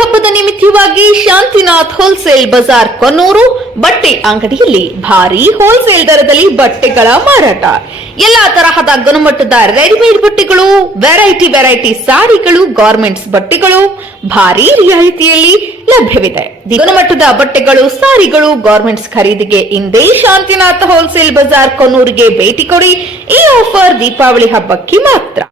ಹಬ್ಬದ ನಿಮಿತ್ತವಾಗಿ ಶಾಂತಿನಾಥ್ ಹೋಲ್ಸೇಲ್ ಬಜಾರ್ ಕೊನ್ನೂರು ಬಟ್ಟೆ ಅಂಗಡಿಯಲ್ಲಿ ಭಾರಿ ಹೋಲ್ಸೇಲ್ ದರದಲ್ಲಿ ಬಟ್ಟೆಗಳ ಮಾರಾಟ. ಎಲ್ಲಾ ತರಹದ ಗುಣಮಟ್ಟದ ರೆಡಿಮೇಡ್ ಬಟ್ಟೆಗಳು, ವೆರೈಟಿ ಸಾರಿಗಳು, ಗಾರ್ಮೆಂಟ್ಸ್ ಬಟ್ಟೆಗಳು ಭಾರಿ ರಿಯಾಯಿತಿಯಲ್ಲಿ ಲಭ್ಯವಿದೆ. ಗುಣಮಟ್ಟದ ಬಟ್ಟೆಗಳು, ಸಾರಿಗಳು, ಗಾರ್ಮೆಂಟ್ಸ್ ಖರೀದಿಗೆ ಇಂದೇ ಶಾಂತಿನಾಥ ಹೋಲ್ಸೇಲ್ ಬಜಾರ್ ಕೊನ್ನೂರಿಗೆ ಭೇಟಿ ಕೊಡಿ. ಈ ಆಫರ್ ದೀಪಾವಳಿ ಹಬ್ಬಕ್ಕೆ ಮಾತ್ರ.